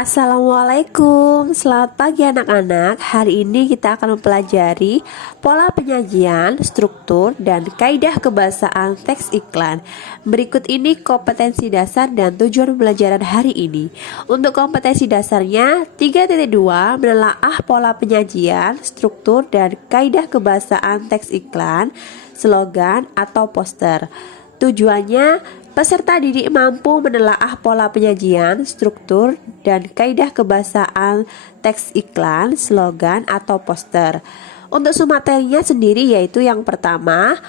Assalamualaikum, selamat pagi anak-anak. Hari ini kita akan mempelajari pola penyajian, struktur, dan kaidah kebahasaan teks iklan. Berikut ini kompetensi dasar dan tujuan pembelajaran hari ini. Untuk kompetensi dasarnya 3.2 menelaah pola penyajian, struktur, dan kaidah kebahasaan teks iklan, slogan, atau poster. Tujuannya, peserta didik mampu menelaah pola penyajian, struktur, dan kaidah kebahasaan teks iklan, slogan, atau poster. Untuk summaterinya sendiri yaitu yang pertama,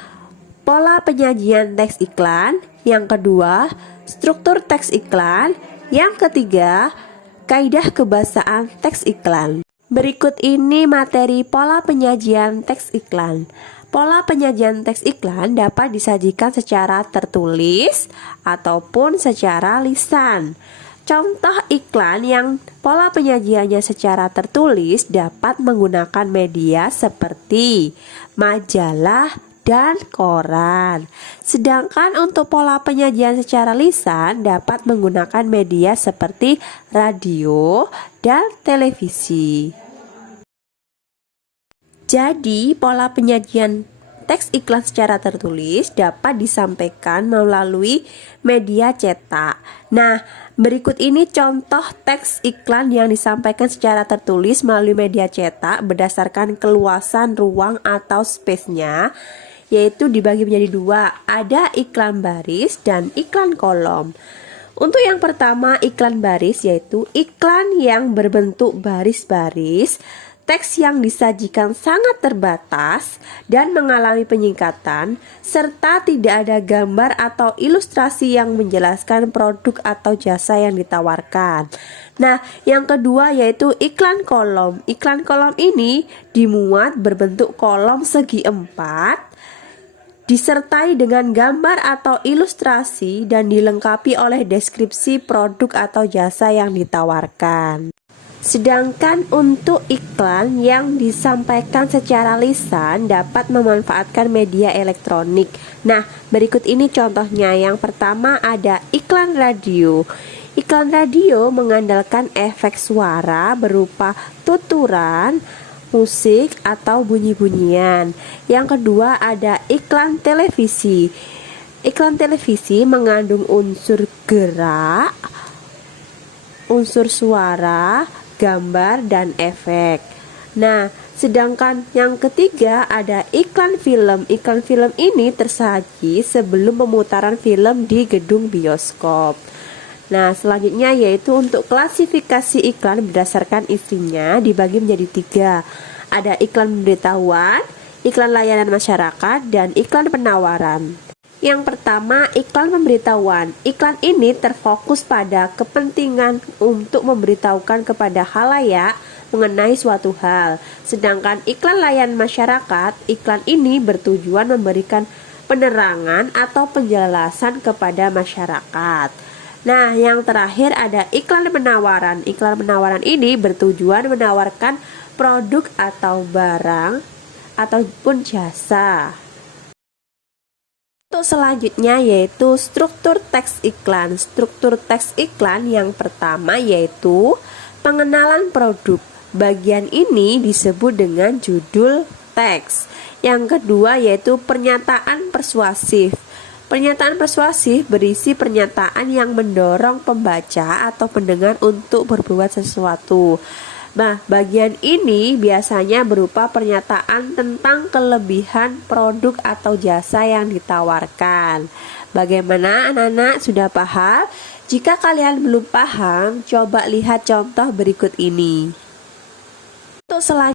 pola penyajian teks iklan, yang kedua, struktur teks iklan, yang ketiga, kaidah kebahasaan teks iklan. Berikut ini materi pola penyajian teks iklan. Pola penyajian teks iklan dapat disajikan secara tertulis ataupun secara lisan. Contoh iklan yang pola penyajiannya secara tertulis dapat menggunakan media seperti majalah dan koran. Sedangkan untuk pola penyajian secara lisan dapat menggunakan media seperti radio dan televisi. Jadi, pola penyajian teks iklan secara tertulis dapat disampaikan melalui media cetak. Nah, berikut ini contoh teks iklan yang disampaikan secara tertulis melalui media cetak berdasarkan keluasan ruang atau space-nya, yaitu dibagi menjadi dua, ada iklan baris dan iklan kolom. Untuk yang pertama, iklan baris yaitu iklan yang berbentuk baris-baris. Teks yang disajikan sangat terbatas dan mengalami penyingkatan, serta tidak ada gambar atau ilustrasi yang menjelaskan produk atau jasa yang ditawarkan. Nah, yang kedua yaitu iklan kolom. Iklan kolom ini dimuat berbentuk kolom segi 4, disertai dengan gambar atau ilustrasi dan dilengkapi oleh deskripsi produk atau jasa yang ditawarkan. Sedangkan untuk iklan yang disampaikan secara lisan dapat memanfaatkan media elektronik. Nah, berikut ini contohnya. Yang pertama ada iklan radio. Iklan radio mengandalkan efek suara berupa tuturan, musik, atau bunyi-bunyian. Yang kedua ada iklan televisi. Iklan televisi mengandung unsur gerak, unsur suara, gambar, dan efek. Nah, sedangkan yang ketiga ada iklan film. Iklan film ini tersaji sebelum pemutaran film di gedung bioskop. Nah, selanjutnya yaitu untuk klasifikasi iklan berdasarkan isinya dibagi menjadi 3. Ada iklan pemberitahuan, iklan layanan masyarakat, dan iklan penawaran. Yang pertama, iklan pemberitahuan. Iklan ini terfokus pada kepentingan untuk memberitahukan kepada khalayak mengenai suatu hal. Sedangkan iklan layanan masyarakat, iklan ini bertujuan memberikan penerangan atau penjelasan kepada masyarakat. Nah, yang terakhir ada iklan penawaran. Iklan penawaran ini bertujuan menawarkan produk atau barang ataupun jasa. Untuk selanjutnya yaitu struktur teks iklan. Struktur teks iklan yang pertama yaitu pengenalan produk. Bagian ini disebut dengan judul teks. Yang kedua yaitu pernyataan persuasif. Pernyataan persuasif berisi pernyataan yang mendorong pembaca atau pendengar untuk berbuat sesuatu. Nah, bagian ini biasanya berupa pernyataan tentang kelebihan produk atau jasa yang ditawarkan. Bagaimana anak-anak, sudah paham? Jika kalian belum paham, coba lihat contoh berikut ini. Untuk selanjutnya